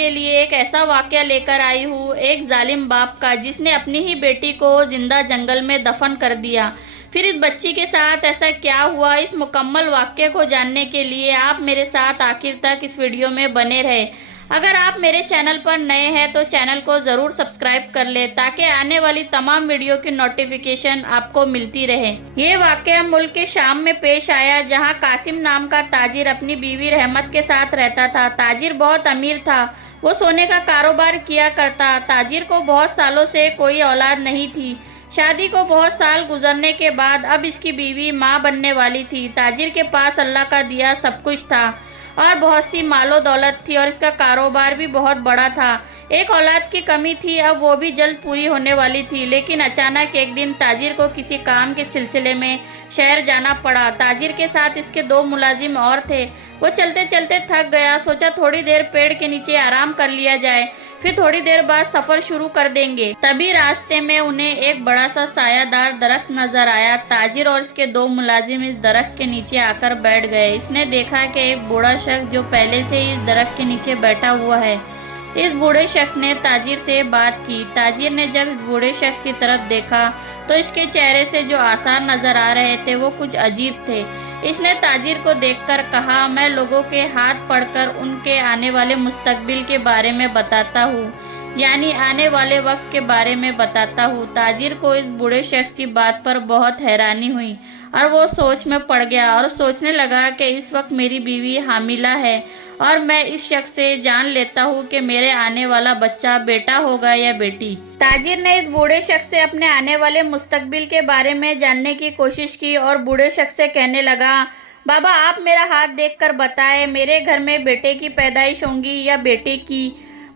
کے لیے ایک ایسا واقعہ لے کر آئی ہوں، ایک ظالم باپ کا جس نے اپنی ہی بیٹی کو زندہ جنگل میں دفن کر دیا۔ پھر اس بچی کے ساتھ ایسا کیا ہوا، اس مکمل واقعے کو جاننے کے لیے آپ میرے ساتھ آخر تک اس ویڈیو میں بنے رہیں۔ اگر آپ میرے چینل پر نئے ہیں تو چینل کو ضرور سبسکرائب کر لیں تاکہ آنے والی تمام ویڈیو کی نوٹیفیکیشن آپ کو ملتی رہے۔ یہ واقعہ ملک کے شام میں پیش آیا، جہاں قاسم نام کا تاجر اپنی بیوی رحمت کے ساتھ رہتا تھا۔ تاجر بہت امیر تھا، وہ سونے کا کاروبار کیا کرتا۔ تاجر کو بہت سالوں سے کوئی اولاد نہیں تھی۔ شادی کو بہت سال گزرنے کے بعد اب اس کی بیوی ماں بننے والی تھی۔ تاجر کے پاس اللہ کا دیا سب کچھ تھا اور بہت سی مال و دولت تھی، اور اس کا کاروبار بھی بہت بڑا تھا۔ ایک اولاد کی کمی تھی، اب وہ بھی جلد پوری ہونے والی تھی، لیکن اچانک ایک دن تاجر کو کسی کام کے سلسلے میں شہر جانا پڑا۔ تاجر کے ساتھ اس کے 2 ملازم اور تھے۔ وہ چلتے چلتے تھک گیا، سوچا تھوڑی دیر پیڑ کے نیچے آرام کر لیا جائے، پھر تھوڑی دیر بعد سفر شروع کر دیں گے۔ تبھی راستے میں انہیں ایک بڑا سا سایہ دار درخت نظر آیا۔ تاجر اور اس کے 2 ملازم اس درخت کے نیچے آ کر بیٹھ گئے۔ اس نے دیکھا کہ ایک بوڑھا شخص جو پہلے سے ہی اس درخت کے نیچے بیٹھا ہوا ہے۔ اس بوڑھے شخص نے تاجر سے بات کی۔ تاجر نے جب اس بوڑھے شخص کی طرف دیکھا تو اس کے چہرے سے جو آثار نظر آ رہے تھے وہ کچھ عجیب تھے۔ اس نے تاجر کو دیکھ کر کہا، میں لوگوں کے ہاتھ پڑھ کر ان کے آنے والے مستقبل کے بارے میں بتاتا ہوں، یعنی آنے والے وقت کے بارے میں بتاتا ہوں۔ تاجر کو اس بوڑھے شخص کی بات پر بہت حیرانی ہوئی اور وہ سوچ میں پڑ گیا اور سوچنے لگا کہ اس وقت میری بیوی حاملہ ہے اور میں اس شخص سے جان لیتا ہوں کہ میرے آنے والا بچہ بیٹا ہوگا یا بیٹی۔ تاجر نے اس بوڑھے شخص سے اپنے آنے والے مستقبل کے بارے میں جاننے کی کوشش کی اور بوڑھے شخص سے کہنے لگا، بابا آپ میرا ہاتھ دیکھ کر بتائیں، میرے گھر میں بیٹے کی پیدائش ہوگی یا بیٹے کی؟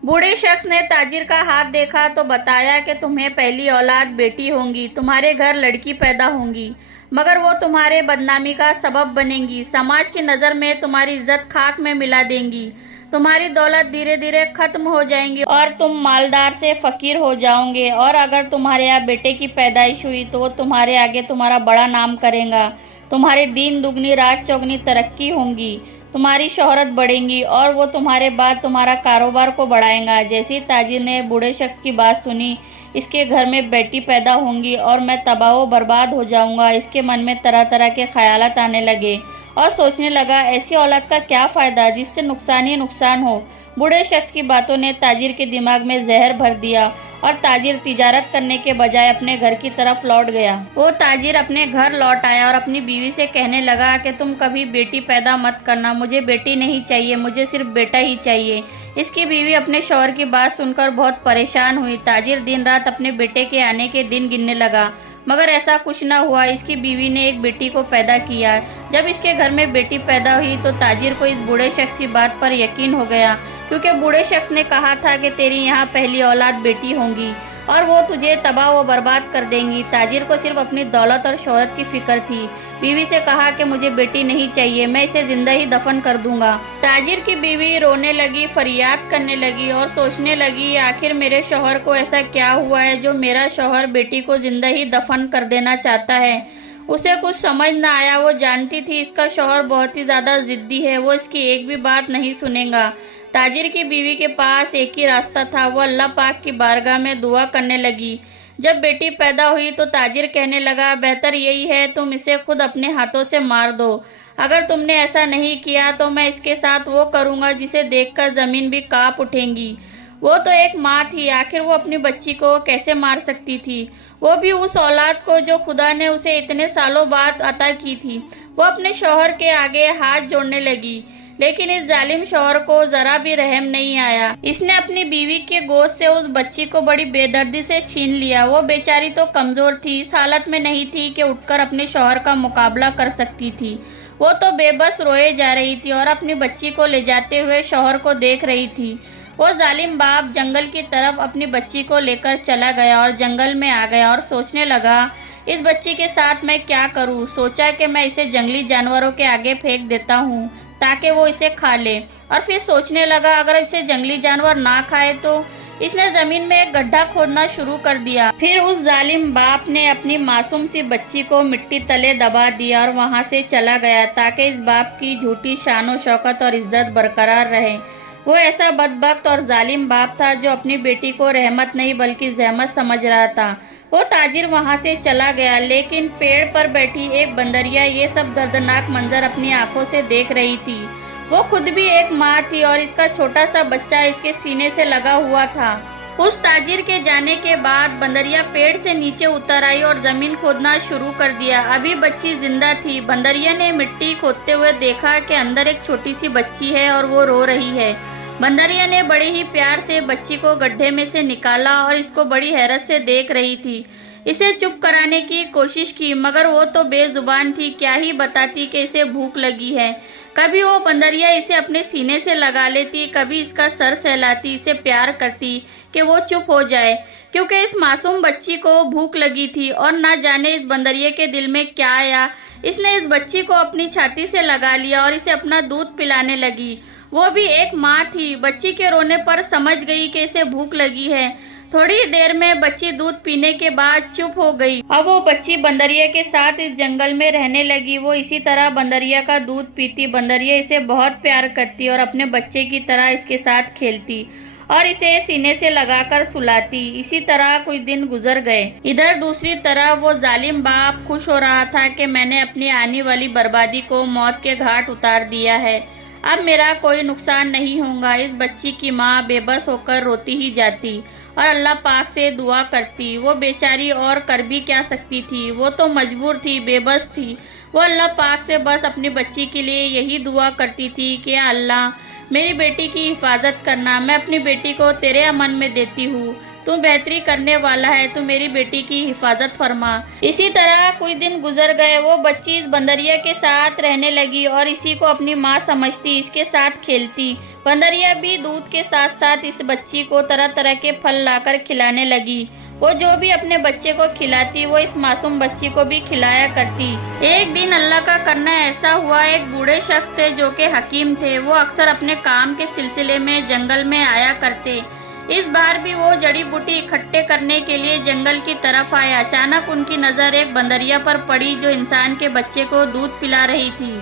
بوڑھے شخص نے تاجر کا ہاتھ دیکھا تو بتایا کہ تمہیں پہلی اولاد بیٹی ہوگی، تمہارے گھر لڑکی پیدا ہوگی، مگر وہ تمہارے بدنامی کا سبب بنے گی، سماج کی نظر میں تمہاری عزت خاک میں ملا دیں گی، تمہاری دولت دھیرے دھیرے ختم ہو جائیں گی اور تم مالدار سے فقیر ہو جاؤ گے، اور اگر تمہارے یہاں بیٹے کی پیدائش ہوئی تو وہ تمہارے آگے تمہارا بڑا نام کرے گا، تمہارے دین دگنی رات چوگنی ترقی ہوگی، تمہاری شہرت بڑھے گی اور وہ تمہارے بعد تمہارا کاروبار کو بڑھائے گا۔ جیسے ہی تاجر نے بوڑھے شخص کی بات سنی، اس کے گھر میں بیٹی پیدا ہوگی اور میں تباہ و برباد ہو جاؤں گا، اس کے من میں طرح طرح کے خیالات آنے لگے اور سوچنے لگا ایسی اولاد کا کیا فائدہ جس سے نقصان ہی نقصان ہو۔ بوڑھے شخص کی باتوں نے تاجر کے دماغ میں زہر بھر دیا اور تاجر تجارت کرنے کے بجائے اپنے گھر کی طرف لوٹ گیا۔ وہ تاجر اپنے گھر لوٹ آیا اور اپنی بیوی سے کہنے لگا کہ تم کبھی بیٹی پیدا مت کرنا، مجھے بیٹی نہیں چاہیے، مجھے صرف بیٹا ہی چاہیے۔ اس کی بیوی اپنے شوہر کی بات سن کر بہت پریشان ہوئی۔ تاجر دن رات اپنے بیٹے کے آنے کے دن گننے لگا، مگر ایسا کچھ نہ ہوا۔ اس کی بیوی نے ایک بیٹی کو پیدا کیا۔ جب اس کے گھر میں بیٹی پیدا ہوئی تو تاجر کو اس بوڑھے شخص کی بات پر یقین ہو گیا، کیونکہ بوڑھے شخص نے کہا تھا کہ تیری یہاں پہلی اولاد بیٹی ہوگی اور وہ تجھے تباہ و برباد کر دیں گی۔ تاجر کو صرف اپنی دولت اور شہرت کی فکر تھی۔ بیوی سے کہا کہ مجھے بیٹی نہیں چاہیے، میں اسے زندہ ہی دفن کر دوں گا۔ تاجر کی بیوی رونے لگی، فریاد کرنے لگی اور سوچنے لگی آخر میرے شوہر کو ایسا کیا ہوا ہے جو میرا شوہر بیٹی کو زندہ ہی دفن کر دینا چاہتا ہے۔ اسے کچھ سمجھ نہ آیا۔ وہ جانتی تھی اس کا شوہر بہت ہی زیادہ ضدی ہے، وہ اس کی ایک بھی بات نہیں سنے گا۔ تاجر کی بیوی کے پاس ایک ہی راستہ تھا، وہ اللہ پاک کی بارگاہ میں دعا کرنے لگی۔ جب بیٹی پیدا ہوئی تو تاجر کہنے لگا بہتر یہی ہے تم اسے خود اپنے ہاتھوں سے مار دو، اگر تم نے ایسا نہیں کیا تو میں اس کے ساتھ وہ کروں گا جسے دیکھ کر زمین بھی کانپ اٹھے گی۔ وہ تو ایک ماں تھی، آخر وہ اپنی بچی کو کیسے مار سکتی تھی، وہ بھی اس اولاد کو جو خدا نے اسے اتنے سالوں بعد عطا کی تھی۔ وہ اپنے شوہر کے آگے ہاتھ جوڑنے لگی، لیکن اس ظالم شوہر کو ذرا بھی رحم نہیں آیا۔ اس نے اپنی بیوی کے گود سے اس بچی کو بڑی بے دردی سے چھین لیا۔ وہ بیچاری تو کمزور تھی، اس حالت میں نہیں تھی کہ اٹھ کر اپنے شوہر کا مقابلہ کر سکتی تھی۔ وہ تو بے بس روئے جا رہی تھی اور اپنی بچی کو لے جاتے ہوئے شوہر کو دیکھ رہی تھی۔ وہ ظالم باپ جنگل کی طرف اپنی بچی کو لے کر چلا گیا اور جنگل میں آ گیا اور سوچنے لگا اس بچی کے ساتھ میں کیا کروں۔ سوچا کہ میں اسے جنگلی جانوروں کے آگے پھینک دیتا ہوں تاکہ وہ اسے کھا لے، اور پھر سوچنے لگا اگر اسے جنگلی جانور نہ کھائے تو۔ اس نے زمین میں ایک گڈھا کھودنا شروع کر دیا۔ پھر اس ظالم باپ نے اپنی معصوم سی بچی کو مٹی تلے دبا دیا اور وہاں سے چلا گیا تاکہ اس باپ کی جھوٹی شان و شوکت اور عزت برقرار رہے۔ वो ऐसा बदबख्त और जालिम बाप था जो अपनी बेटी को रहमत नहीं बल्कि जहमत समझ रहा था। वो ताजिर वहां से चला गया, लेकिन पेड़ पर बैठी एक बंदरिया ये सब दर्दनाक मंजर अपनी आंखों से देख रही थी। वो खुद भी एक माँ थी और इसका छोटा सा बच्चा इसके सीने से लगा हुआ था। उस ताजिर के जाने के बाद बंदरिया पेड़ से नीचे उतर आई और जमीन खोदना शुरू कर दिया। अभी बच्ची जिंदा थी। बंदरिया ने मिट्टी खोदते हुए देखा कि अंदर एक छोटी सी बच्ची है और वो रो रही है। बंदरिया ने बड़े ही प्यार से बच्ची को गड्ढे में से निकाला और इसको बड़ी हैरत से देख रही थी। इसे चुप कराने की कोशिश की, मगर वो तो बेजुबान थी, क्या ही बताती कि इसे भूख लगी है। कभी वो बंदरिया इसे अपने सीने से लगा लेती, कभी इसका सर सहलाती, इसे प्यार करती कि वो चुप हो जाए, क्योंकि इस मासूम बच्ची को भूख लगी थी। और ना जाने इस बंदरिया के दिल में क्या आया, इसने इस बच्ची को अपनी छाती से लगा लिया और इसे अपना दूध पिलाने लगी। वो भी एक माँ थी। बच्ची के रोने पर समझ गई कि इसे भूख लगी है। थोड़ी देर में बच्ची दूध पीने के बाद चुप हो गई। अब वो बच्ची बंदरिया के साथ इस जंगल में रहने लगी। वो इसी तरह बंदरिया का दूध पीती। बंदरिया इसे बहुत प्यार करती और अपने बच्चे की तरह इसके साथ खेलती और इसे सीने से लगाकर सुलाती। इसी तरह कुछ दिन गुजर गए। इधर दूसरी तरफ वो जालिम बाप खुश हो रहा था कि मैंने अपनी आने वाली बर्बादी को मौत के घाट उतार दिया है। अब मेरा कोई नुकसान नहीं होगा। इस बच्ची की माँ बेबस होकर रोती ही जाती और अल्लाह पाक से दुआ करती। वो बेचारी और कर भी क्या सकती थी, वो तो मजबूर थी, बेबस थी। वो अल्लाह पाक से बस अपनी बच्ची के लिए यही दुआ करती थी कि अल्लाह मेरी बेटी की हिफाजत करना, मैं अपनी बेटी को तेरे अमन में देती हूँ, तू बेहतरी करने वाला है, तू मेरी बेटी की हिफाजत फरमा। इसी तरह कुछ दिन गुजर गए। वो बच्ची इस बंदरिया के साथ रहने लगी और इसी को अपनी माँ समझती, इसके साथ खेलती। बंदरिया भी दूध के साथ साथ इस बच्ची को तरह तरह के फल लाकर खिलाने लगी। वो जो भी अपने बच्चे को खिलाती वो इस मासूम बच्ची को भी खिलाया करती। एक दिन अल्लाह का करना ऐसा हुआ, एक बूढ़े शख्स थे जो कि हकीम थे। वो अक्सर अपने काम के सिलसिले में जंगल में आया करते। इस बार भी वो जड़ी बूटी इकट्ठे करने के लिए जंगल की तरफ आए। अचानक उनकी नज़र एक बंदरिया पर पड़ी जो इंसान के बच्चे को दूध पिला रही थी।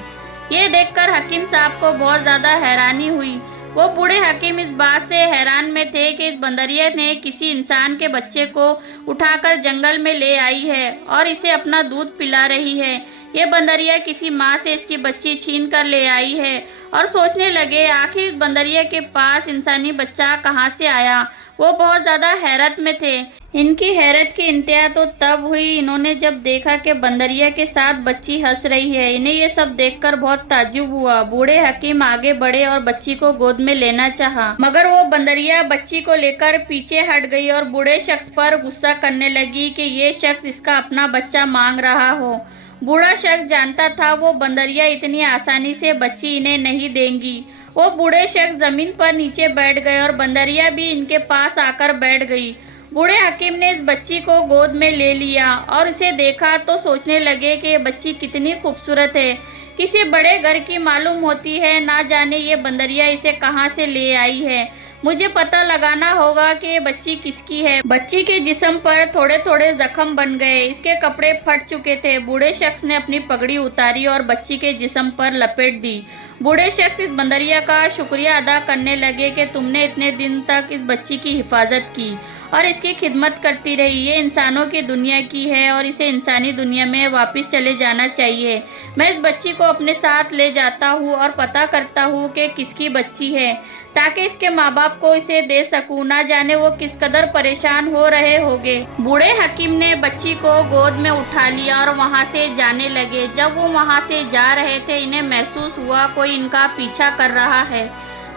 ये देखकर हकीम साहब को बहुत ज़्यादा हैरानी हुई। वो बूढ़े हकीम इस बात से हैरान में थे कि इस बंदरिया ने किसी इंसान के बच्चे को उठाकर जंगल में ले आई है और इसे अपना दूध पिला रही है। ये बंदरिया किसी माँ से इसकी बच्ची छीन कर ले आई है। और सोचने लगे आखिर इस बंदरिया के पास इंसानी बच्चा कहाँ से आया। वो बहुत ज़्यादा हैरत में थे। इनकी हैरत की इंतहा तो तब हुई इन्होंने जब देखा कि बंदरिया के साथ बच्ची हंस रही है। इन्हें ये सब देखकर बहुत ताज्जुब हुआ। बूढ़े हकीम आगे बढ़े और बच्ची को गोद में लेना चाहा, मगर वो बंदरिया बच्ची को लेकर पीछे हट गई और बूढ़े शख्स पर गुस्सा करने लगी कि ये शख्स इसका अपना बच्चा मांग रहा हो। बूढ़ा शख्स जानता था वो बंदरिया इतनी आसानी से बच्ची इन्हें नहीं देंगी। वो बूढ़े शख्स जमीन पर नीचे बैठ गए और बंदरिया भी इनके पास आकर बैठ गई। बूढ़े हकीम ने इस बच्ची को गोद में ले लिया और इसे देखा तो सोचने लगे कि ये बच्ची कितनी खूबसूरत है, किसी बड़े घर की मालूम होती है। ना जाने ये बंदरिया इसे कहाँ से ले आई है। मुझे पता लगाना होगा कि ये बच्ची किसकी है। बच्ची के जिस्म पर थोड़े थोड़े जख्म बन गए, इसके कपड़े फट चुके थे। बूढ़े शख्स ने अपनी पगड़ी उतारी और बच्ची के जिस्म पर लपेट दी। बूढ़े शख्स इस बंदरिया का शुक्रिया अदा करने लगे कि तुमने इतने दिन तक इस बच्ची की हिफाजत की और इसकी खिदमत करती रही। ये इंसानों की दुनिया की है और इसे इंसानी दुनिया में वापस चले जाना चाहिए। मैं इस बच्ची को अपने साथ ले जाता हूँ और पता करता हूँ कि किसकी बच्ची है, ताकि इसके माँ बाप को इसे दे सकूँ। ना जाने वो किस कदर परेशान हो रहे होंगे। बूढ़े हकीम ने बच्ची को गोद में उठा लिया और वहाँ से जाने लगे। जब वो वहाँ से जा रहे थे इन्हें महसूस हुआ कोई इनका पीछा कर रहा है।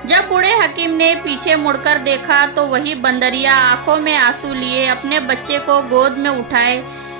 जब बूढ़े हकीम ने पीछे मुड़कर देखा तो वही बंदरिया आंखों में आंसू लिए अपने बच्चे को गोद में उठाए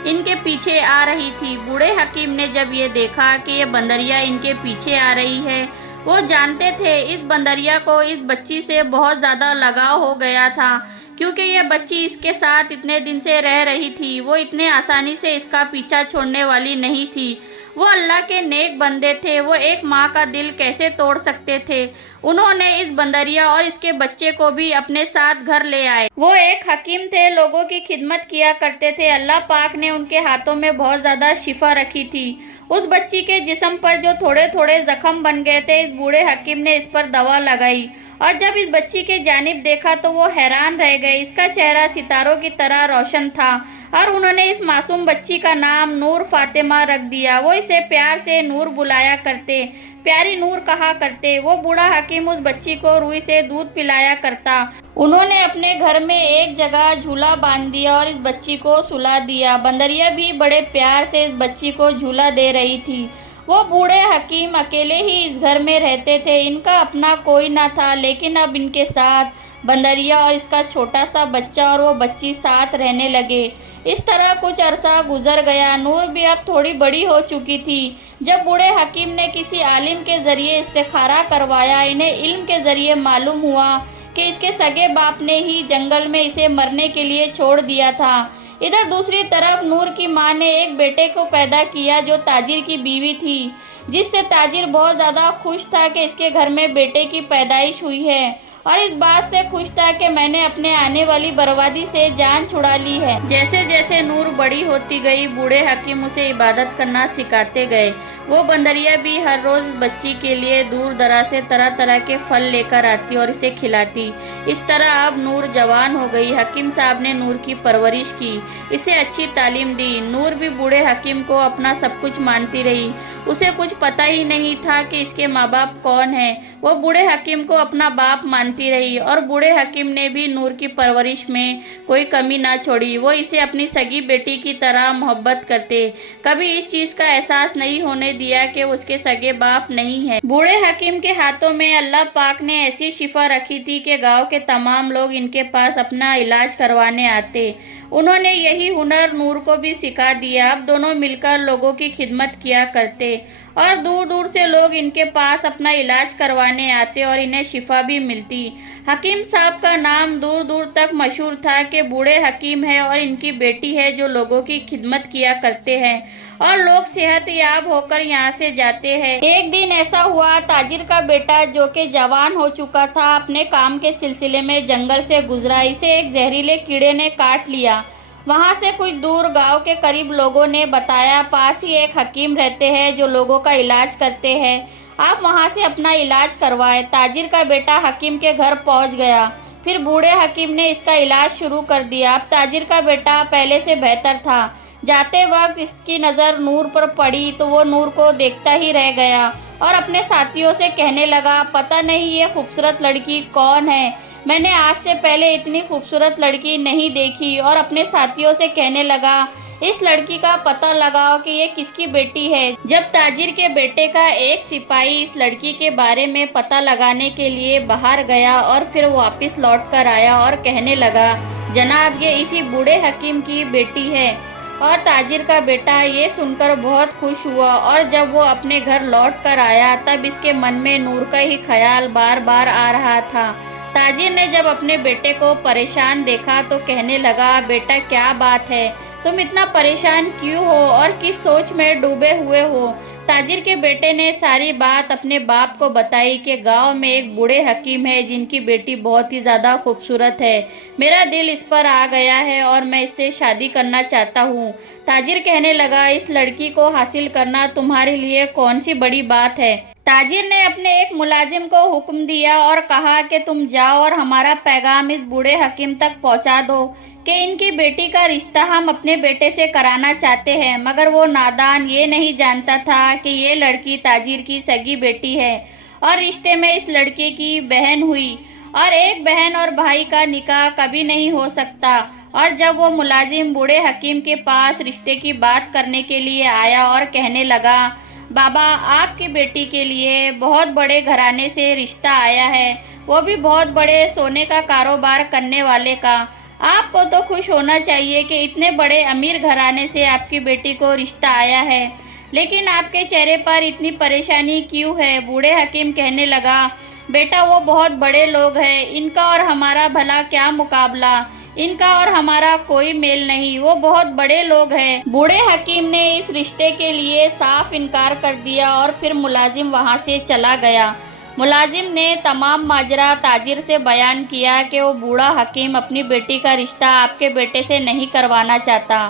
इनके पीछे आ रही थी। बूढ़े हकीम ने जब ये देखा कि ये बंदरिया इनके पीछे आ रही है, वो जानते थे इस बंदरिया को इस बच्ची से बहुत ज़्यादा लगाव हो गया था, क्योंकि ये बच्ची इसके साथ इतने दिन से रह रही थी। वो इतने आसानी से इसका पीछा छोड़ने वाली नहीं थी। वो अल्लाह के नेक बंदे थे, वो एक माँ का दिल कैसे तोड़ सकते थे। उन्होंने इस बंदरिया और इसके बच्चे को भी अपने साथ घर ले आए। वो एक हकीम थे, लोगों की खिदमत किया करते थे। अल्लाह पाक ने उनके हाथों में बहुत ज़्यादा शिफा रखी थी। उस बच्ची के जिस्म पर जो थोड़े थोड़े जख्म बन गए थे, इस बूढ़े हकीम ने इस पर दवा लगाई और जब इस बच्ची के जानिब देखा तो वो हैरान रह गए। इसका चेहरा सितारों की तरह रोशन था और उन्होंने इस मासूम बच्ची का नाम नूर फातिमा रख दिया। वो इसे प्यार से नूर बुलाया करते, प्यारी नूर कहा करते। वो बूढ़ा हकीम उस बच्ची को रुई से दूध पिलाया करता। उन्होंने अपने घर में एक जगह झूला बांध दिया और इस बच्ची को सुला दिया। बंदरिया भी बड़े प्यार से इस बच्ची को झूला दे रही थी। वो बूढ़े हकीम अकेले ही इस घर में रहते थे, इनका अपना कोई ना था, लेकिन अब इनके साथ बंदरिया और इसका छोटा सा बच्चा और वो बच्ची साथ रहने लगे। इस तरह कुछ अरसा गुजर गया। नूर भी अब थोड़ी बड़ी हो चुकी थी। जब बूढ़े हकीम ने किसी आलिम के ज़रिए इस्तिखारा करवाया, इन्हें इल्म के ज़रिए मालूम हुआ कि इसके सगे बाप ने ही जंगल में इसे मरने के लिए छोड़ दिया था। इधर दूसरी तरफ नूर की माँ ने एक बेटे को पैदा किया जो ताजिर की बीवी थी, जिससे ताजिर बहुत ज़्यादा खुश था कि इसके घर में बेटे की पैदाइश हुई है और इस बात से खुश था कि मैंने अपने आने वाली बर्बादी से जान छुड़ा ली है। जैसे जैसे नूर बड़ी होती गई, बूढ़े हकीम उसे इबादत करना सिखाते गए। वो बंदरिया भी हर रोज़ बच्ची के लिए दूर दराज से तरह तरह के फल लेकर आती और इसे खिलाती। इस तरह अब नूर जवान हो गई। हकीम साहब ने नूर की परवरिश की, इसे अच्छी तालीम दी। नूर भी बूढ़े हकीम को अपना सब कुछ मानती रही। उसे कुछ पता ही नहीं था कि इसके माँ बाप कौन हैं। वो बूढ़े हकीम को अपना बाप मानती रही और बूढ़े हकीम ने भी नूर की परवरिश में कोई कमी ना छोड़ी। वो इसे अपनी सगी बेटी की तरह मोहब्बत करते, कभी इस चीज़ का एहसास नहीं होने दिया कि उसके सगे बाप नहीं है। बूढ़े हकीम के हाथों में अल्लाह पाक ने ऐसी शिफा रखी थी कि गांव के तमाम लोग इनके पास अपना इलाज करवाने आते। उन्होंने यही हुनर नूर को भी सिखा दिया। अब दोनों मिलकर लोगों की खिदमत किया करते और दूर दूर से लोग इनके पास अपना इलाज करवाने आते और इन्हें शिफा भी मिलती। हकीम साहब का नाम दूर दूर तक मशहूर था कि बूढ़े हकीम है और इनकी बेटी है जो लोगों की खिदमत किया करते हैं और लोग सेहत याब होकर यहाँ से जाते हैं। एक दिन ऐसा हुआ, ताजिर का बेटा जो कि जवान हो चुका था, अपने काम के सिलसिले में जंगल से गुजरा। इसे एक जहरीले कीड़े ने काट लिया। वहाँ से कुछ दूर गांव के करीब लोगों ने बताया, पास ही एक हकीम रहते हैं जो लोगों का इलाज करते हैं, आप वहाँ से अपना इलाज करवाएं। ताजिर का बेटा हकीम के घर पहुँच गया। फिर बूढ़े हकीम ने इसका इलाज शुरू कर दिया। अब ताजिर का बेटा पहले से बेहतर था। जाते वक्त इसकी नज़र नूर पर पड़ी तो वो नूर को देखता ही रह गया और अपने साथियों से कहने लगा, पता नहीं ये खूबसूरत लड़की कौन है, मैंने आज से पहले इतनी खूबसूरत लड़की नहीं देखी। और अपने साथियों से कहने लगा, इस लड़की का पता लगाओ कि ये किसकी बेटी है। जब ताजिर के बेटे का एक सिपाही इस लड़की के बारे में पता लगाने के लिए बाहर गया और फिर वापस लौट कर आया और कहने लगा, जनाब ये इसी बूढ़े हकीम की बेटी है। और ताजिर का बेटा ये सुनकर बहुत खुश हुआ और जब वो अपने घर लौट कर आया तब इसके मन में नूर का ही ख्याल बार बार आ रहा था। ताजिर ने जब अपने बेटे को परेशान देखा तो कहने लगा, बेटा क्या बात है, तुम इतना परेशान क्यों हो और किस सोच में डूबे हुए हो। ताजिर के बेटे ने सारी बात अपने बाप को बताई कि गांव में एक बूढ़े हकीम है जिनकी बेटी बहुत ही ज़्यादा खूबसूरत है, मेरा दिल इस पर आ गया है और मैं इससे शादी करना चाहता हूँ। ताजिर कहने लगा, इस लड़की को हासिल करना तुम्हारे लिए कौन सी बड़ी बात है। ताजिर ने अपने एक मुलाजिम को हुक्म दिया और कहा कि तुम जाओ और हमारा पैगाम इस बूढ़े हकीम तक पहुंचा दो कि इनकी बेटी का रिश्ता हम अपने बेटे से कराना चाहते हैं। मगर वो नादान ये नहीं जानता था कि ये लड़की ताजिर की सगी बेटी है और रिश्ते में इस लड़के की बहन हुई और एक बहन और भाई का निकाह कभी नहीं हो सकता। और जब वो मुलाजिम बूढ़े हकीम के पास रिश्ते की बात करने के लिए आया और कहने लगा, बाबा आपकी बेटी के लिए बहुत बड़े घराने से रिश्ता आया है, वो भी बहुत बड़े सोने का कारोबार करने वाले का। आपको तो खुश होना चाहिए कि इतने बड़े अमीर घराने से आपकी बेटी को रिश्ता आया है, लेकिन आपके चेहरे पर इतनी परेशानी क्यों है। बूढ़े हकीम कहने लगा, बेटा वो बहुत बड़े लोग हैं, इनका और हमारा भला क्या मुकाबला। इनका और हमारा कोई मेल नहीं, वो बहुत बड़े लोग हैं। बूढ़े हकीम ने इस रिश्ते के लिए साफ इनकार कर दिया और फिर मुलाजिम वहाँ से चला गया। मुलाजिम ने तमाम माजरा ताजिर से बयान किया कि वो बूढ़ा हकीम अपनी बेटी का रिश्ता आपके बेटे से नहीं करवाना चाहता।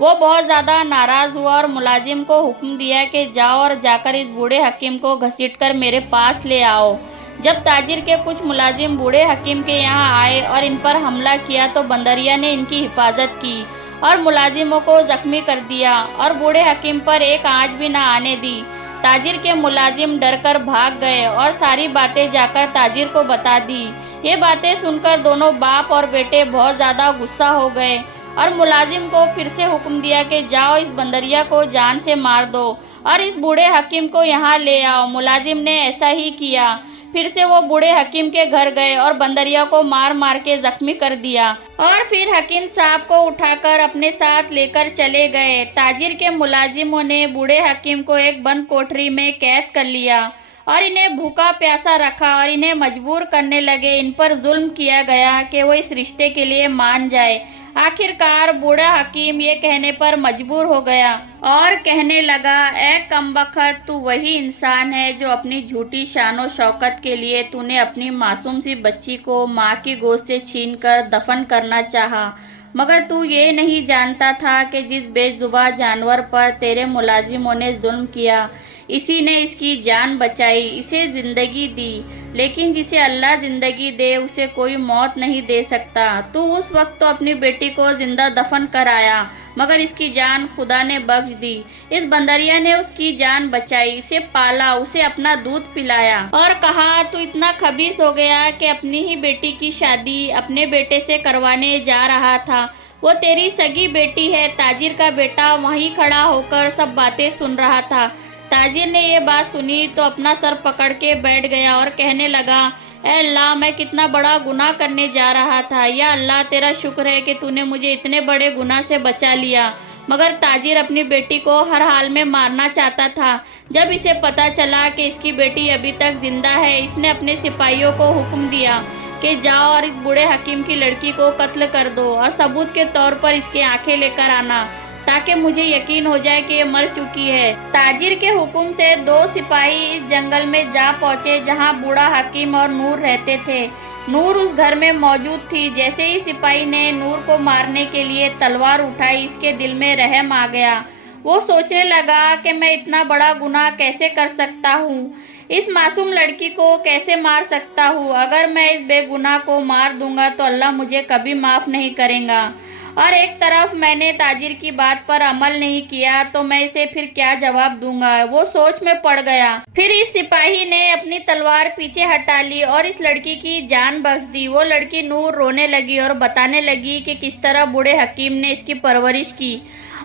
वो बहुत ज़्यादा नाराज़ हुआ और मुलाजिम को हुक्म दिया कि जाओ और जाकर इस बूढ़े हकीम को घसीटकर मेरे पास ले आओ। जब ताजिर के कुछ मुलाजिम बूढ़े हकीम के यहाँ आए और इन पर हमला किया तो बंदरिया ने इनकी हिफाजत की और मुलाजिमों को जख्मी कर दिया और बूढ़े हकीम पर एक आंच भी न आने दी। ताजिर के मुलाजिम डरकर भाग गए और सारी बातें जाकर ताजिर को बता दी। ये बातें सुनकर दोनों बाप और बेटे बहुत ज़्यादा गुस्सा हो गए और मुलाजिम को फिर से हुक्म दिया कि जाओ इस बंदरिया को जान से मार दो और इस बूढ़े हकीम को यहाँ ले आओ। मुलाजिम ने ऐसा ही किया। फिर से वो बूढ़े हकीम के घर गए और बंदरिया को मार मार के जख्मी कर दिया और फिर हकीम साहब को उठाकर अपने साथ लेकर चले गए। ताजिर के मुलाजिमों ने बूढ़े हकीम को एक बंद कोठरी में कैद कर लिया और इन्हें भूखा प्यासा रखा और इन्हें मजबूर करने लगे। इन पर जुल्म किया गया कि वो इस रिश्ते के लिए मान जाए। आखिरकार बूढ़ा हकीम ये कहने पर मजबूर हो गया और कहने लगा, ए कमबख्त, तू वही इंसान है जो अपनी झूठी शानो शौकत के लिए तूने अपनी मासूम सी बच्ची को माँ की गोद से छीनकर दफन करना चाहा, मगर तू ये नहीं जानता था कि जिस बेजुबा जानवर पर तेरे मुलाजिमों ने जुल्म किया, इसी ने इसकी जान बचाई, इसे ज़िंदगी दी। लेकिन जिसे अल्लाह ज़िंदगी दे उसे कोई मौत नहीं दे सकता। तू उस वक्त तो अपनी बेटी को जिंदा दफन कराया, मगर इसकी जान खुदा ने बख्श दी। इस बंदरिया ने उसकी जान बचाई, इसे पाला, उसे अपना दूध पिलाया और कहा तू इतना खबीस हो गया कि अपनी ही बेटी की शादी अपने बेटे से करवाने जा रहा था। वो तेरी सगी बेटी है। ताजिर का बेटा वहीं खड़ा होकर सब बातें सुन रहा था। ताजिर ने ये बात सुनी तो अपना सर पकड़ के बैठ गया और कहने लगा, ऐ अल्लाह, मैं कितना बड़ा गुनाह करने जा रहा था। या अल्लाह, तेरा शुक्र है कि तूने मुझे इतने बड़े गुनाह से बचा लिया। मगर ताजिर अपनी बेटी को हर हाल में मारना चाहता था। जब इसे पता चला कि इसकी बेटी अभी तक जिंदा है, इसने अपने सिपाहियों को हुक्म दिया कि जाओ और इस बूढ़े हकीम की लड़की को कत्ल कर दो और सबूत के तौर पर इसकी आंखें लेकर आना, ताकि मुझे यकीन हो जाए कि ये मर चुकी है। ताजिर के हुक्म से 2 सिपाही इस जंगल में जा पहुंचे जहां बूढ़ा हकीम और नूर रहते थे। नूर उस घर में मौजूद थी। जैसे ही सिपाही ने नूर को मारने के लिए तलवार उठाई, इसके दिल में रहम आ गया। वो सोचने लगा कि मैं इतना बड़ा गुनाह कैसे कर सकता हूँ, इस मासूम लड़की को कैसे मार सकता हूँ। अगर मैं इस बेगुनाह को मार दूंगा तो अल्लाह मुझे कभी माफ़ नहीं करेगा। और एक तरफ मैंने ताजिर की बात पर अमल नहीं किया तो मैं इसे फिर क्या जवाब दूंगा। वो सोच में पड़ गया। फिर इस सिपाही ने अपनी तलवार पीछे हटा ली और इस लड़की की जान बख्श दी। वो लड़की नूर रोने लगी और बताने लगी कि किस तरह बूढ़े हकीम ने इसकी परवरिश की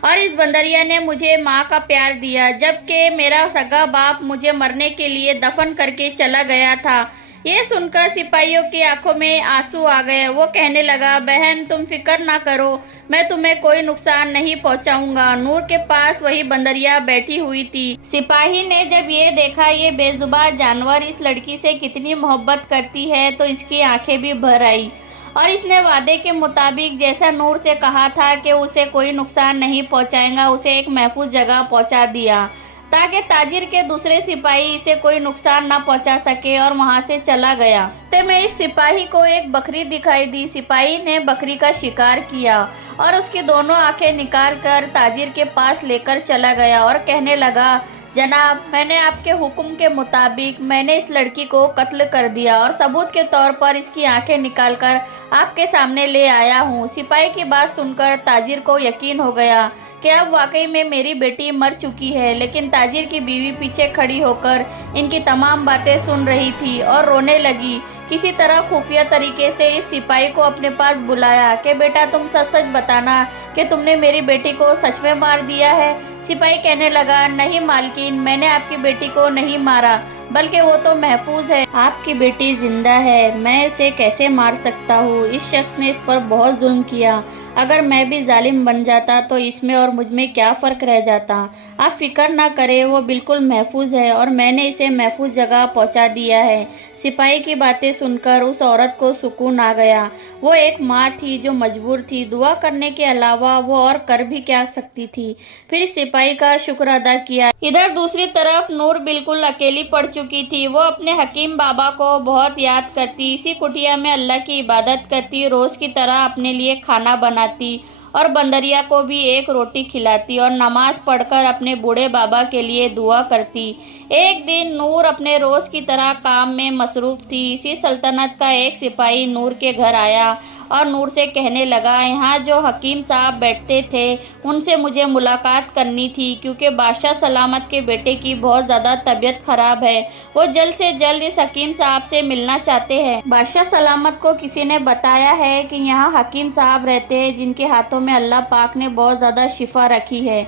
और इस बंदरिया ने मुझे माँ का प्यार दिया, जबकि मेरा सगा बाप मुझे मरने के लिए दफन करके चला गया था। ये सुनकर सिपाहियों की आंखों में आंसू आ गए। वो कहने लगा, बहन तुम फिक्र ना करो, मैं तुम्हें कोई नुकसान नहीं पहुंचाऊंगा। नूर के पास वही बंदरिया बैठी हुई थी। सिपाही ने जब ये देखा ये बेजुबान जानवर इस लड़की से कितनी मोहब्बत करती है तो इसकी आंखें भी भर आई और इसने वादे के मुताबिक जैसा नूर से कहा था कि उसे कोई नुकसान नहीं पहुंचाएगा, उसे एक महफूज जगह पहुंचा दिया ताकि ताजिर के दूसरे सिपाही इसे कोई नुकसान ना पहुंचा सके और वहां से चला गया। तो मैं इस सिपाही को एक बकरी दिखाई दी। सिपाही ने बकरी का शिकार किया और उसकी दोनों आंखें निकाल कर ताजिर के पास लेकर चला गया और कहने लगा, जनाब, मैंने आपके हुक्म के मुताबिक मैंने इस लड़की को कत्ल कर दिया और सबूत के तौर पर इसकी आंखें निकालकर आपके सामने ले आया हूँ। सिपाही की बात सुनकर ताजिर को यकीन हो गया कि अब वाकई में मेरी बेटी मर चुकी है। लेकिन ताजिर की बीवी पीछे खड़ी होकर इनकी तमाम बातें सुन रही थी और रोने लगी। किसी तरह खुफिया तरीके से इस सिपाही को अपने पास बुलाया कि बेटा तुम सच सच बताना कि तुमने मेरी बेटी को सच में मार दिया है। सिपाही कहने लगा, नहीं मालकिन, मैंने आपकी बेटी को नहीं मारा, बल्कि वो तो महफूज है। आपकी बेटी जिंदा है, मैं इसे कैसे मार सकता हूँ। इस शख्स ने इस पर बहुत जुल्म किया। अगर मैं भी जालिम बन जाता तो इसमें और मुझ में क्या फ़र्क रह जाता। आप फिक्र ना करें, वो बिल्कुल महफूज है और मैंने इसे महफूज जगह पहुंचा दिया है। सिपाही की बातें सुनकर उस औरत को सुकून आ गया। वो एक माँ थी जो मजबूर थी, दुआ करने के अलावा वो और कर भी क्या सकती थी। फिर सिपाही का शुक्र अदा किया। इधर दूसरी तरफ नूर बिल्कुल अकेली पड़ चुकी थी। वो अपने हकीम बाबा को बहुत याद करती, इसी कुटिया में अल्लाह की इबादत करती, रोज़ की तरह अपने लिए खाना बनाती और बंदरिया को भी एक रोटी खिलाती और नमाज पढ़कर अपने बूढ़े बाबा के लिए दुआ करती। एक दिन नूर अपने रोज़ की तरह काम में मसरूफ़ थी। इसी सल्तनत का एक सिपाही नूर के घर आया और नूर से कहने लगा, यहाँ जो हकीम साहब बैठते थे उनसे मुझे मुलाकात करनी थी, क्योंकि बादशाह सलामत के बेटे की बहुत ज़्यादा तबीयत ख़राब है। वो जल्द से जल्द इस हकीम साहब से मिलना चाहते हैं। बादशाह सलामत को किसी ने बताया है कि यहाँ हकीम साहब रहते हैं जिनके हाथों में अल्लाह पाक ने बहुत ज़्यादा शिफा रखी है।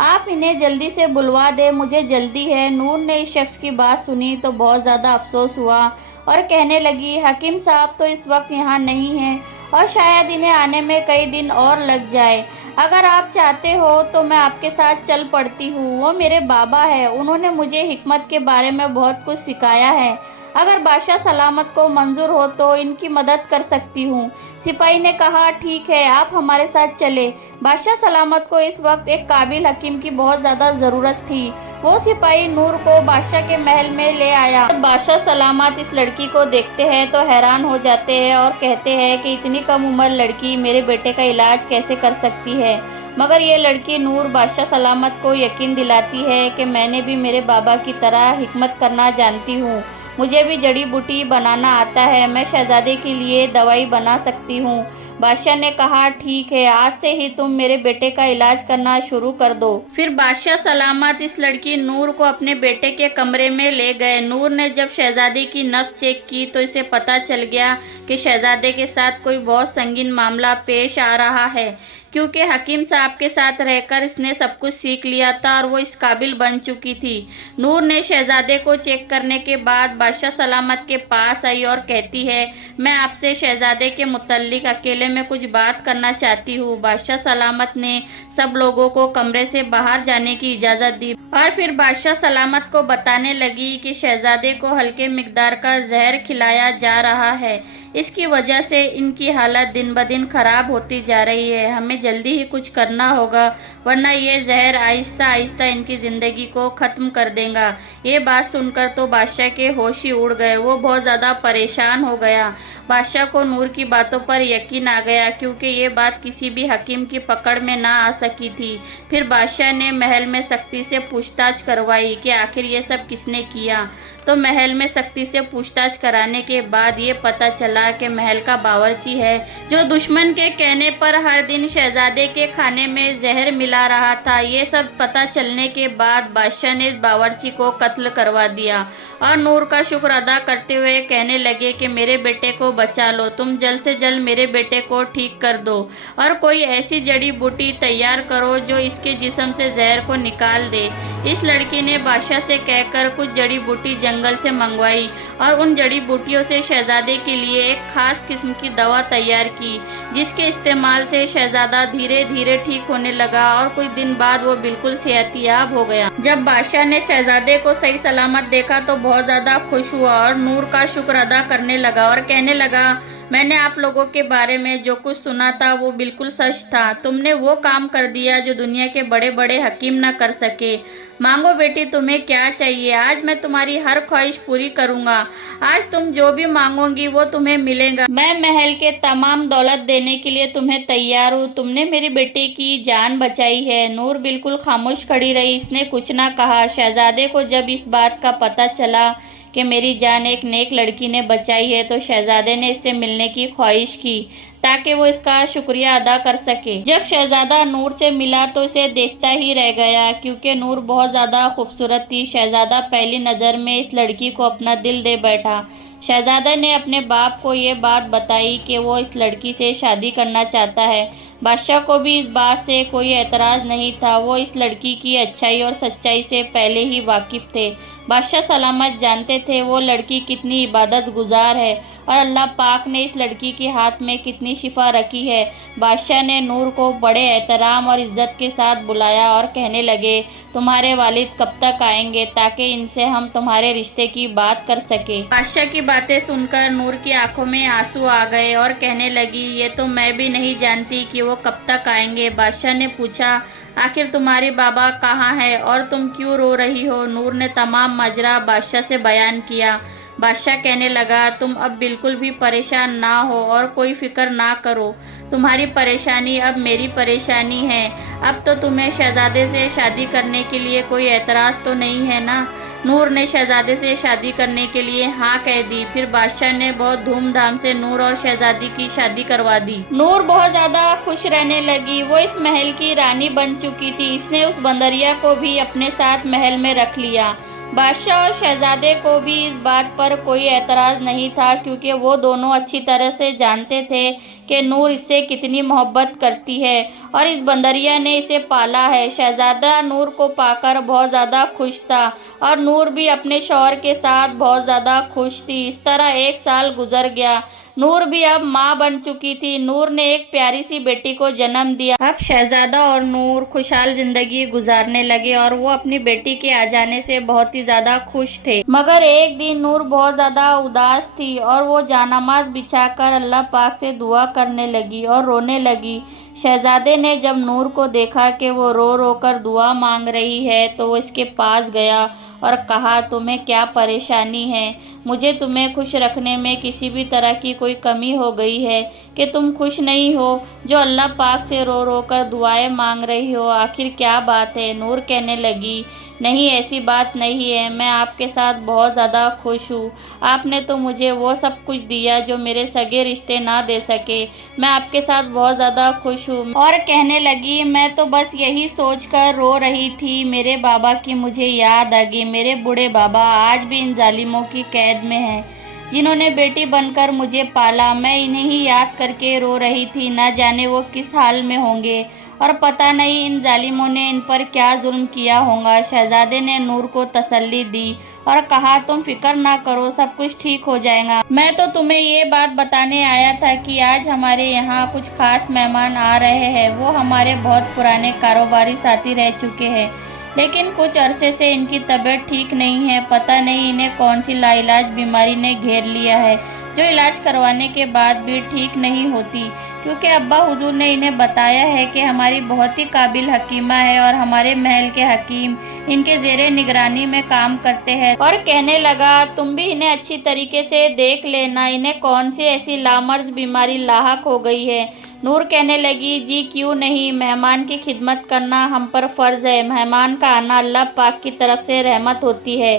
आप इन्हें जल्दी से बुलवा दे, मुझे जल्दी है। नूर ने इस शख्स की बात सुनी तो बहुत ज़्यादा अफसोस हुआ और कहने लगी, हकीम साहब तो इस वक्त यहाँ नहीं हैं और शायद इन्हें आने में कई दिन और लग जाए। अगर आप चाहते हो तो मैं आपके साथ चल पड़ती हूँ। वो मेरे बाबा है, उन्होंने मुझे हिकमत के बारे में बहुत कुछ सिखाया है। अगर बादशाह सलामत को मंजूर हो तो इनकी मदद कर सकती हूँ। सिपाही ने कहा, ठीक है, आप हमारे साथ चले। बादशाह सलामत को इस वक्त एक काबिल हकीम की बहुत ज़्यादा ज़रूरत थी। वो सिपाही नूर को बादशाह के महल में ले आया। बादशाह सलामत इस लड़की को देखते हैं तो हैरान हो जाते हैं और कहते हैं कि इतनी कम उम्र लड़की मेरे बेटे का इलाज कैसे कर सकती है। मगर ये लड़की नूर बादशाह सलामत को यकीन दिलाती है कि मैंने भी मेरे बाबा की तरह हिकमत करना जानती हूँ, मुझे भी जड़ी बूटी बनाना आता है, मैं शहजादे के लिए दवाई बना सकती हूँ। बादशाह ने कहा, ठीक है, आज से ही तुम मेरे बेटे का इलाज करना शुरू कर दो। फिर बादशाह सलामत इस लड़की नूर को अपने बेटे के कमरे में ले गए। नूर ने जब शहजादे की नब्ज चेक की तो इसे पता चल गया कि शहजादे के साथ कोई बहुत संगीन मामला पेश आ रहा है, क्योंकि हकीम साहब के साथ रहकर इसने सब कुछ सीख लिया था और वो इस काबिल बन चुकी थी। नूर ने शहजादे को चेक करने के बाद बादशाह सलामत के पास आई और कहती है, मैं आपसे शहजादे के मुतल्लिक अकेले में कुछ बात करना चाहती हूँ। बादशाह सलामत ने सब लोगों को कमरे से बाहर जाने की इजाज़त दी और फिर बादशाह सलामत को बताने लगी कि शहजादे को हल्के मिकदार का जहर खिलाया जा रहा है, इसकी वजह से इनकी हालत दिन ब दिन ख़राब होती जा रही है। हमें जल्दी ही कुछ करना होगा, वरना ये जहर आहिस्ता आहिस्ता इनकी ज़िंदगी को ख़त्म कर देगा। ये बात सुनकर तो बादशाह के होश ही उड़ गए। वो बहुत ज़्यादा परेशान हो गया। बादशाह को नूर की बातों पर यकीन आ गया, क्योंकि ये बात किसी भी हकीम की पकड़ में ना आ सकी थी। फिर बादशाह ने महल में सख्ती से पूछताछ करवाई कि आखिर ये सब किसने किया। तो महल में सख्ती से पूछताछ कराने के बाद ये पता चला कि महल का बावर्ची है जो दुश्मन के कहने पर हर दिन शहजादे के खाने में जहर मिला रहा था। ये सब पता चलने के बाद बादशाह ने इस बावर्ची को कत्ल करवा दिया और नूर का शुक्र अदा करते हुए कहने लगे कि मेरे बेटे को बचा लो, तुम जल्द से जल्द मेरे बेटे को ठीक कर दो और कोई ऐसी जड़ी बूटी तैयार करो जो इसके जिस्म से जहर को निकाल दे। इस लड़की ने बादशाह से कहकर कुछ जड़ी बूटी जंगल से मंगवाई और उन जड़ी बूटियों से शहजादे के लिए एक खास किस्म की दवा तैयार की, जिसके इस्तेमाल से शहजादा धीरे धीरे ठीक होने लगा और कुछ दिन बाद वो बिल्कुल सेहतियाब हो गया। जब बादशाह ने शहजादे को सही सलामत देखा तो बहुत ज़्यादा खुश हुआ और नूर का शुक्र अदा करने लगा और कहने लगा, मैंने आप लोगों के बारे में जो कुछ सुना था वो बिल्कुल सच था। तुमने वो काम कर दिया जो दुनिया के बड़े बड़े हकीम ना कर सके। मांगो बेटी, तुम्हें क्या चाहिए, आज मैं तुम्हारी हर ख्वाहिश पूरी करूंगा। आज तुम जो भी मांगोगी वो तुम्हें मिलेगा। मैं महल के तमाम दौलत देने के लिए तुम्हें तैयार हूँ। तुमने मेरी बेटी की जान बचाई है। नूर बिल्कुल खामोश खड़ी रही, इसने कुछ ना कहा। शहजादे को जब इस बात का पता चला कि मेरी जान एक नेक लड़की ने बचाई है तो शहजादे ने इससे मिलने की ख्वाहिश की ताकि वो इसका शुक्रिया अदा कर सके। जब शहजादा नूर से मिला तो इसे देखता ही रह गया, क्योंकि नूर बहुत ज़्यादा खूबसूरत थी। शहजादा पहली नज़र में इस लड़की को अपना दिल दे बैठा। शहजादा ने अपने बाप को ये बात बताई कि वो इस लड़की से शादी करना चाहता है। बादशाह को भी इस बात से कोई एतराज़ नहीं था। वो इस लड़की की अच्छाई और सच्चाई से पहले ही वाकिफ़ थे। बादशाह सलामत जानते थे वो लड़की कितनी इबादत गुजार है और अल्लाह पाक ने इस लड़की के हाथ में कितनी शिफा रखी है। बादशाह ने नूर को बड़े एहतराम और इज़्ज़त के साथ बुलाया और कहने लगे, तुम्हारे वालिद कब तक आएंगे ताकि इनसे हम तुम्हारे रिश्ते की बात कर सके। बादशाह की बातें सुनकर नूर की आंखों में आंसू आ गए और कहने लगी, ये तो मैं भी नहीं जानती कि वो कब तक आएंगे। बादशाह ने पूछा, आखिर तुम्हारी बाबा कहाँ है और तुम क्यों रो रही हो? नूर ने तमाम माजरा बादशाह से बयान किया। बादशाह कहने लगा, तुम अब बिल्कुल भी परेशान ना हो और कोई फिक्र ना करो। तुम्हारी परेशानी अब मेरी परेशानी है। अब तो तुम्हें शहजादे से शादी करने के लिए कोई एतराज़ तो नहीं है ना? नूर ने शहजादे से शादी करने के लिए हाँ कह दी। फिर बादशाह ने बहुत धूमधाम से नूर और शहजादी की शादी करवा दी। नूर बहुत ज़्यादा खुश रहने लगी। वो इस महल की रानी बन चुकी थी। इसने उस बंदरिया को भी अपने साथ महल में रख लिया। बादशाह और शहजादे को भी इस बात पर कोई एतराज़ नहीं था, क्योंकि वो दोनों अच्छी तरह से जानते थे कि नूर इससे कितनी मोहब्बत करती है और इस बंदरिया ने इसे पाला है। शहजादा नूर को पाकर बहुत ज़्यादा खुश था और नूर भी अपने शौहर के साथ बहुत ज़्यादा खुश थी। इस तरह 1 साल गुजर गया। नूर भी अब माँ बन चुकी थी। नूर ने एक प्यारी सी बेटी को जन्म दिया। अब शहजादा और नूर खुशहाल जिंदगी गुजारने लगे और वो अपनी बेटी के आ जाने से बहुत ही ज़्यादा खुश थे। मगर एक दिन नूर बहुत ज़्यादा उदास थी और वो जानामाज बिछाकर अल्लाह पाक से दुआ करने लगी और रोने लगी। शहजादे ने जब नूर को देखा कि वो रो रो कर दुआ मांग रही है तो वो इसके पास गया और कहा, तुम्हें क्या परेशानी है? मुझे तुम्हें खुश रखने में किसी भी तरह की कोई कमी हो गई है कि तुम खुश नहीं हो जो अल्लाह पाक से रो रो कर दुआएं मांग रही हो? आखिर क्या बात है? नूर कहने लगी, नहीं ऐसी बात नहीं है, मैं आपके साथ बहुत ज़्यादा खुश हूँ। आपने तो मुझे वो सब कुछ दिया जो मेरे सगे रिश्ते ना दे सके। मैं आपके साथ बहुत ज़्यादा खुश हूँ। और कहने लगी, मैं तो बस यही सोचकर रो रही थी, मेरे बाबा की मुझे याद आ गई। मेरे बूढ़े बाबा आज भी इन जालिमों की कैद में हैं जिन्होंने बेटी बनकर मुझे पाला। मैं इन्हें ही याद करके रो रही थी। ना जाने वो किस हाल में होंगे और पता नहीं इन जालिमों ने इन पर क्या जुल्म किया होगा। शहजादे ने नूर को तसल्ली दी और कहा, तुम फिक्र ना करो, सब कुछ ठीक हो जाएगा। मैं तो तुम्हें ये बात बताने आया था कि आज हमारे यहाँ कुछ खास मेहमान आ रहे हैं। वो हमारे बहुत पुराने कारोबारी साथी रह चुके हैं, लेकिन कुछ अरसे से इनकी तबीयत ठीक नहीं है। पता नहीं इन्हें कौन सी लाइलाज बीमारी ने घेर लिया है जो इलाज करवाने के बाद भी ठीक नहीं होती, क्योंकि अब्बा हुजूर ने इन्हें बताया है कि हमारी बहुत ही काबिल हकीमा है और हमारे महल के हकीम इनके ज़ेरे निगरानी में काम करते हैं। और कहने लगा, तुम भी इन्हें अच्छी तरीके से देख लेना, इन्हें कौन सी ऐसी लामर्ज बीमारी लाहक हो गई है। नूर कहने लगी, जी क्यों नहीं, मेहमान की खिदमत करना हम पर फ़र्ज़ है। मेहमान का आना अल्लाह पाक की तरफ से रहमत होती है।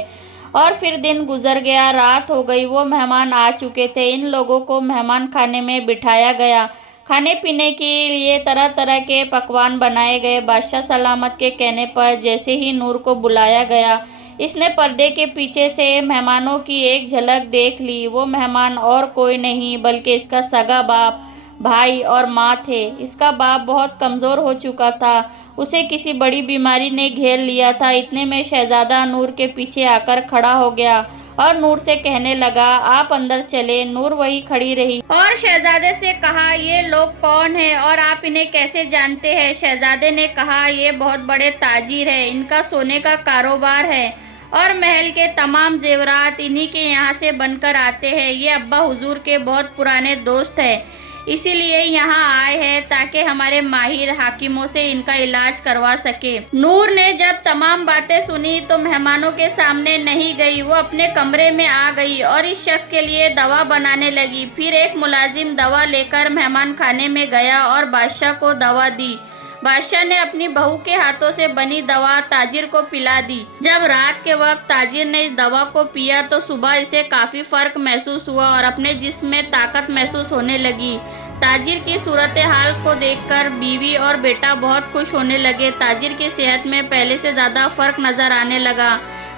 और फिर दिन गुजर गया, रात हो गई। वो मेहमान आ चुके थे। इन लोगों को मेहमान खाने में बिठाया गया। खाने पीने के लिए तरह तरह के पकवान बनाए गए। बादशाह सलामत के कहने पर जैसे ही नूर को बुलाया गया, इसने पर्दे के पीछे से मेहमानों की एक झलक देख ली। वो मेहमान और कोई नहीं बल्कि इसका सगा बाप, भाई और माँ थे। इसका बाप बहुत कमज़ोर हो चुका था, उसे किसी बड़ी बीमारी ने घेर लिया था। इतने में शहजादा नूर के पीछे आकर खड़ा हो गया और नूर से कहने लगा, आप अंदर चले। नूर वही खड़ी रही और शहजादे से कहा, ये लोग कौन हैं और आप इन्हें कैसे जानते हैं? शहजादे ने कहा, ये बहुत बड़े ताजिर हैं, इनका सोने का कारोबार है और महल के तमाम जेवरात इन्हीं के यहाँ से बनकर आते हैं। ये अब्बा हुजूर के बहुत पुराने दोस्त हैं, इसीलिए यहाँ आए हैं ताकि हमारे माहिर हाकिमों से इनका इलाज करवा सके। नूर ने जब तमाम बातें सुनी तो मेहमानों के सामने नहीं गई, वो अपने कमरे में आ गई और इस शख्स के लिए दवा बनाने लगी। फिर एक मुलाजिम दवा लेकर मेहमान खाने में गया और बादशाह को दवा दी। बादशाह ने अपनी बहू के हाथों से बनी दवा ताजिर को पिला दी। जब रात के वक्त ताजिर ने इस दवा को पिया तो सुबह इसे काफ़ी फ़र्क महसूस हुआ और अपने जिस्म में ताकत महसूस होने लगी। ताजिर की सूरत हाल को देखकर बीवी और बेटा बहुत खुश होने लगे। ताजिर की सेहत में पहले से ज़्यादा फ़र्क नज़र आने लगा।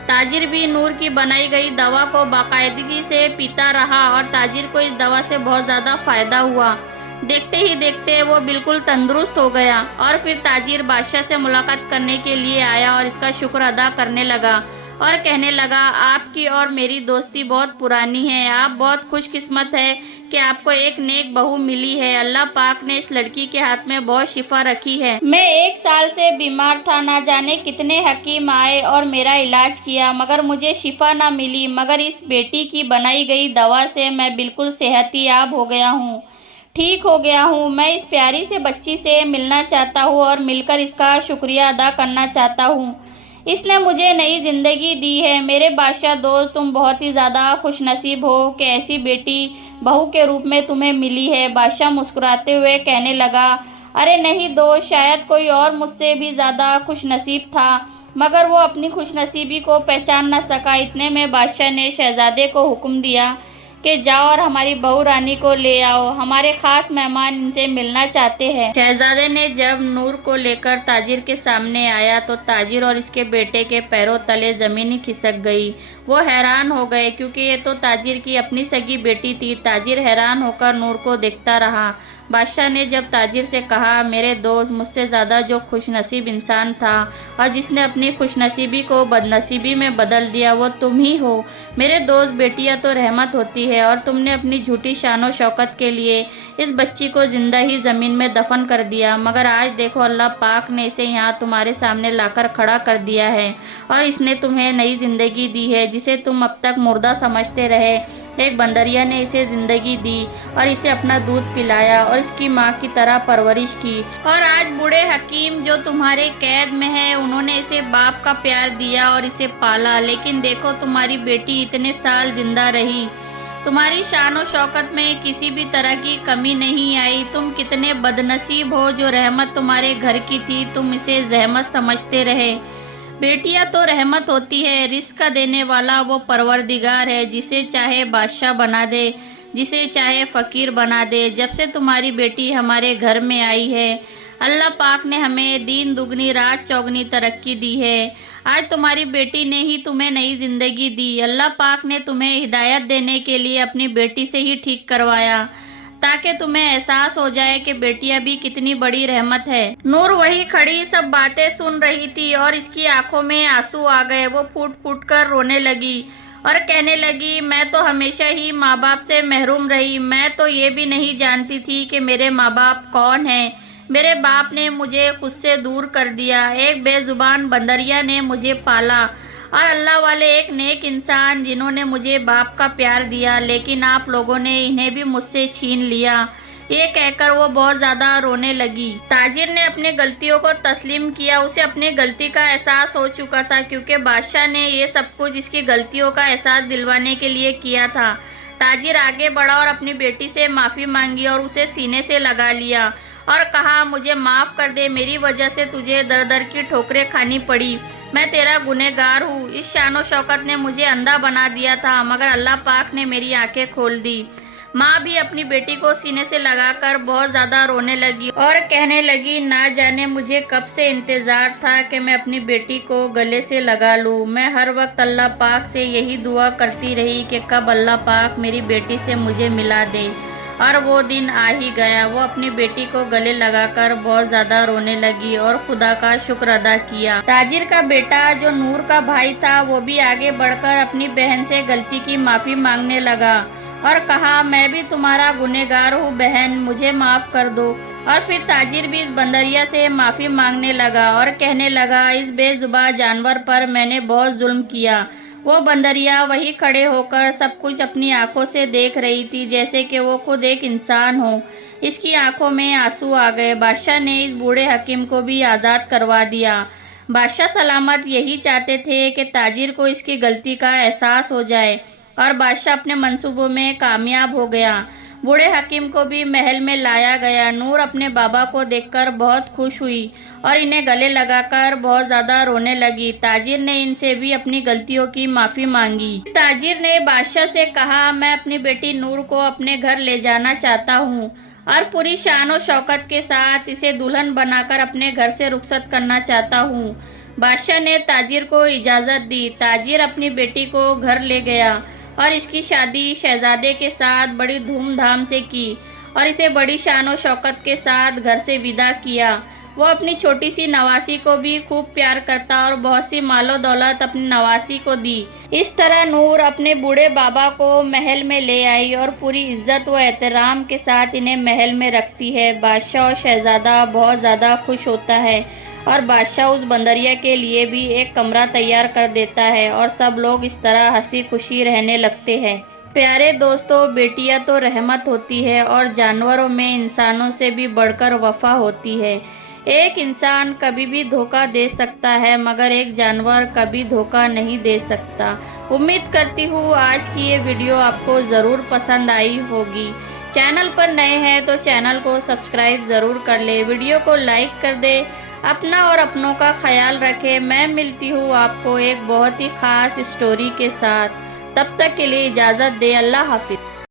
ताजिर भी नूर की बनाई गई दवा को बाकायदगी से पीता रहा और ताजिर को इस दवा से बहुत ज़्यादा फ़ायदा हुआ। देखते ही देखते वो बिल्कुल तंदुरुस्त हो गया और फिर ताजिर बादशाह से मुलाकात करने के लिए आया और इसका शुक्र अदा करने लगा और कहने लगा, आपकी और मेरी दोस्ती बहुत पुरानी है। आप बहुत खुशकिस्मत है कि आपको एक नेक बहू मिली है। अल्लाह पाक ने इस लड़की के हाथ में बहुत शिफा रखी है। मैं 1 साल से बीमार था, ना जाने कितने हकीम आए और मेरा इलाज किया, मगर मुझे शिफा ना मिली। मगर इस बेटी की बनाई गई दवा से मैं बिल्कुल सेहतियाब हो गया हूँ, ठीक हो गया हूँ। मैं इस प्यारी से बच्ची से मिलना चाहता हूँ और मिलकर इसका शुक्रिया अदा करना चाहता हूँ। इसने मुझे नई ज़िंदगी दी है। मेरे बादशाह दोस्त, तुम बहुत ही ज़्यादा खुशनसीब हो कि ऐसी बेटी बहू के रूप में तुम्हें मिली है। बादशाह मुस्कुराते हुए कहने लगा, अरे नहीं दोस्त, शायद कोई और मुझसे भी ज़्यादा खुशनसीब था, मगर वो अपनी खुशनसीबी को पहचान न सका। इतने में बादशाह ने शहजादे को हुक्म दिया कि जाओ और हमारी बहू रानी को ले आओ, हमारे खास मेहमान इनसे मिलना चाहते हैं। शहजादे ने जब नूर को लेकर ताजिर के सामने आया तो ताजिर और इसके बेटे के पैरों तले जमीन ही खिसक गई। वो हैरान हो गए क्योंकि ये तो ताजिर की अपनी सगी बेटी थी। ताजिर हैरान होकर नूर को देखता रहा। बादशाह ने जब ताजिर से कहा, मेरे दोस्त, मुझसे ज़्यादा जो खुशनसीब इंसान था और जिसने अपनी खुशनसीबी को बदनसीबी में बदल दिया वो तुम ही हो। मेरे दोस्त, बेटियां तो रहमत होती है और तुमने अपनी झूठी शान और शौकत के लिए इस बच्ची को जिंदा ही ज़मीन में दफन कर दिया, मगर आज देखो अल्लाह पाक ने इसे यहाँ तुम्हारे सामने लाकर खड़ा कर दिया है और इसने तुम्हें नई ज़िंदगी दी है जिसे तुम अब तक मुर्दा समझते रहे। एक बंदरिया ने इसे ज़िंदगी दी और इसे अपना दूध पिलाया और इसकी माँ की तरह परवरिश की, और आज बूढ़े हकीम जो तुम्हारे कैद में है उन्होंने इसे बाप का प्यार दिया और इसे पाला। लेकिन देखो तुम्हारी बेटी इतने साल जिंदा रही, तुम्हारी शान और शौकत में किसी भी तरह की कमी नहीं आई। तुम कितने बदनसीब हो, जो रहमत तुम्हारे घर की थी तुम इसे जहमत समझते रहे। बेटियां तो रहमत होती है, रिस्क देने वाला वो परवरदिगार है, जिसे चाहे बादशाह बना दे, जिसे चाहे फ़कीर बना दे। जब से तुम्हारी बेटी हमारे घर में आई है अल्लाह पाक ने हमें दीन दुगनी रात चौगनी तरक्की दी है। आज तुम्हारी बेटी ने ही तुम्हें नई ज़िंदगी दी। अल्लाह पाक ने तुम्हें हिदायत देने के लिए अपनी बेटी से ही ठीक करवाया ताकि तुम्हें एहसास हो जाए कि बेटियां भी कितनी बड़ी रहमत है। नूर वही खड़ी सब बातें सुन रही थी और इसकी आंखों में आंसू आ गए। वो फूट फूट कर रोने लगी और कहने लगी, मैं तो हमेशा ही माँ बाप से महरूम रही। मैं तो ये भी नहीं जानती थी कि मेरे माँ बाप कौन हैं। मेरे बाप ने मुझे खुद से दूर कर दिया। एक बेजुबान बंदरिया ने मुझे पाला और अल्लाह वाले एक नेक इंसान जिन्होंने मुझे बाप का प्यार दिया, लेकिन आप लोगों ने इन्हें भी मुझसे छीन लिया। ये कहकर वो बहुत ज़्यादा रोने लगी। ताजिर ने अपनी गलतियों को तस्लीम किया। उसे अपनी गलती का एहसास हो चुका था क्योंकि बादशाह ने ये सब कुछ इसकी गलतियों का एहसास दिलवाने के लिए किया था। ताजिर आगे बढ़ा और अपनी बेटी से माफ़ी मांगी और उसे सीने से लगा लिया और कहा, मुझे माफ़ कर दे, मेरी वजह से तुझे दर दर की ठोकरें खानी पड़ी। मैं तेरा गुनहगार हूँ। इस शान और शौकत ने मुझे अंधा बना दिया था, मगर अल्लाह पाक ने मेरी आंखें खोल दी। माँ भी अपनी बेटी को सीने से लगाकर बहुत ज़्यादा रोने लगी और कहने लगी, ना जाने मुझे कब से इंतज़ार था कि मैं अपनी बेटी को गले से लगा लूँ। मैं हर वक्त अल्लाह पाक से यही दुआ करती रही कि कब अल्लाह पाक मेरी बेटी से मुझे मिला दे, और वो दिन आ ही गया। वो अपनी बेटी को गले लगाकर बहुत ज़्यादा रोने लगी और खुदा का शुक्र अदा किया। ताजिर का बेटा जो नूर का भाई था वो भी आगे बढ़कर अपनी बहन से गलती की माफ़ी मांगने लगा और कहा, मैं भी तुम्हारा गुनहगार हूँ बहन, मुझे माफ़ कर दो। और फिर ताजिर भी इस बंदरिया से माफ़ी मांगने लगा और कहने लगा, इस बेजुबान जानवर पर मैंने बहुत जुल्म किया। वो बंदरिया वही खड़े होकर सब कुछ अपनी आंखों से देख रही थी जैसे कि वो खुद एक इंसान हो। इसकी आंखों में आंसू आ गए। बादशाह ने इस बूढ़े हकीम को भी आज़ाद करवा दिया। बादशाह सलामत यही चाहते थे कि ताजिर को इसकी गलती का एहसास हो जाए और बादशाह अपने मंसूबों में कामयाब हो गया। बूढ़े हकीम को भी महल में लाया गया। नूर अपने बाबा को देखकर बहुत खुश हुई और इन्हें गले लगाकर बहुत ज़्यादा रोने लगी। ताजिर ने इनसे भी अपनी गलतियों की माफ़ी मांगी। ताजिर ने बादशाह से कहा, मैं अपनी बेटी नूर को अपने घर ले जाना चाहता हूँ और पूरी शान और शौकत के साथ इसे दुल्हन बनाकर अपने घर से रुखसत करना चाहता हूँ। बादशाह ने ताजिर को इजाज़त दी। ताजिर अपनी बेटी को घर ले गया और इसकी शादी शहजादे के साथ बड़ी धूमधाम से की और इसे बड़ी शान और शौकत के साथ घर से विदा किया। वो अपनी छोटी सी नवासी को भी खूब प्यार करता और बहुत सी मालो दौलत अपनी नवासी को दी। इस तरह नूर अपने बूढ़े बाबा को महल में ले आई और पूरी इज्जत व एहतराम के साथ इन्हें महल में रखती है। बादशाह और शहजादा बहुत ज़्यादा खुश होता है और बादशाह उस बंदरिया के लिए भी एक कमरा तैयार कर देता है और सब लोग इस तरह हंसी खुशी रहने लगते हैं। प्यारे दोस्तों, बेटियां तो रहमत होती है और जानवरों में इंसानों से भी बढ़कर वफा होती है। एक इंसान कभी भी धोखा दे सकता है मगर एक जानवर कभी धोखा नहीं दे सकता। उम्मीद करती हूँ आज की ये वीडियो आपको ज़रूर पसंद आई होगी। चैनल पर नए हैं तो चैनल को सब्सक्राइब ज़रूर कर ले, वीडियो को लाइक कर दे। अपना और अपनों का ख्याल रखें। मैं मिलती हूँ आपको एक बहुत ही ख़ास स्टोरी के साथ। तब तक के लिए इजाज़त दे। अल्लाह हाफिज़।